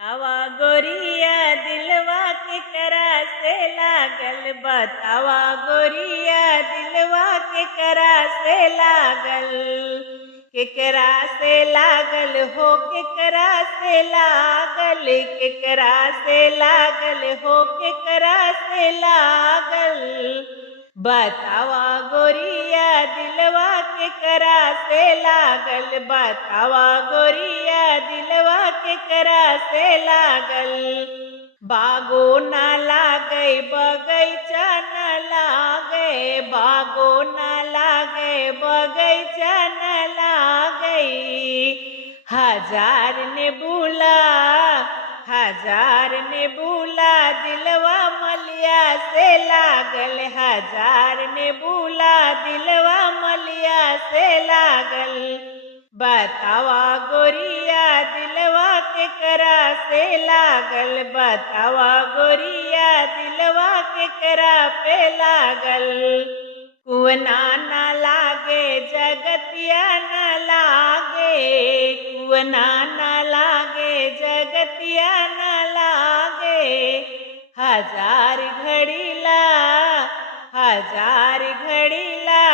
बतावा गोरिया दिलवा केकरा से लागल। बतावा गोरिया दिलवा केकरा से लागल। केकरा से लागल हो केकरा से लागल। केकरा से लागल हो केकरा से लागल। बतावा गोरिया दिलवा केकरा से लागल। बतावा गोरिया दिलवा केकरा से लागल। बागो ना लागे बगैचा न लागे। बागो ना लागे बगैचा न लागे। हजार ने बुला दिलवा मलिया से लागल। हजार ने बुला दिलवा मलिया से लागल। बतावा गोरिया दिलवा केकरा से लागल। बतावा गोरिया दिलवा केकरा पे लागल। कुआना न लागे जगतिया न लागे। कुआना न लागे जगतिया न लागे। हजार घड़ीला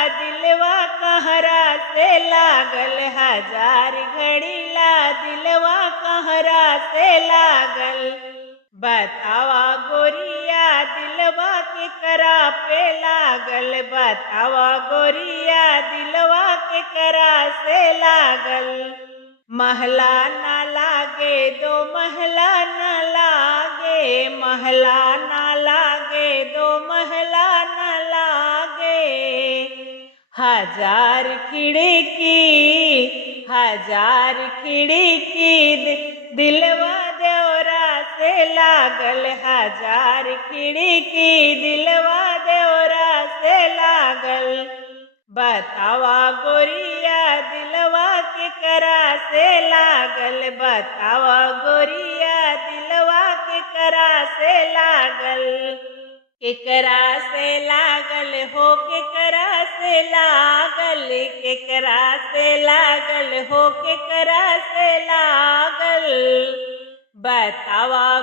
दिलवा कहरा से लागल। हजार घड़ीला दिलवा कहरा से लागल। बतावा गोरिया दिलवा केकरा पे लागल। बतावा गोरिया दिलवा केकरा से लागल। महला न लागे दो महला न लागे। महला न लागे दो महला न लागे। हजार खिड़की दिलवा देवरा से लागल। हजार खिड़की दिलवा देवरा से लागल। बतावा गोरिया दिलवा केकरा से लागल। बतावा गोरिया दिलवा केकरा से लागल। केकरा से लागल हो केकरा से लागल। केकरा से लागल हो केकरा से लागल। बतावा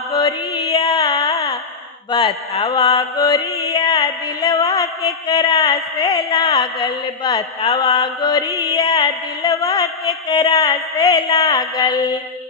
गोरिया दिलवा केकरा से लागल। बतावा गोरिया दिलवा केकरा से लागल।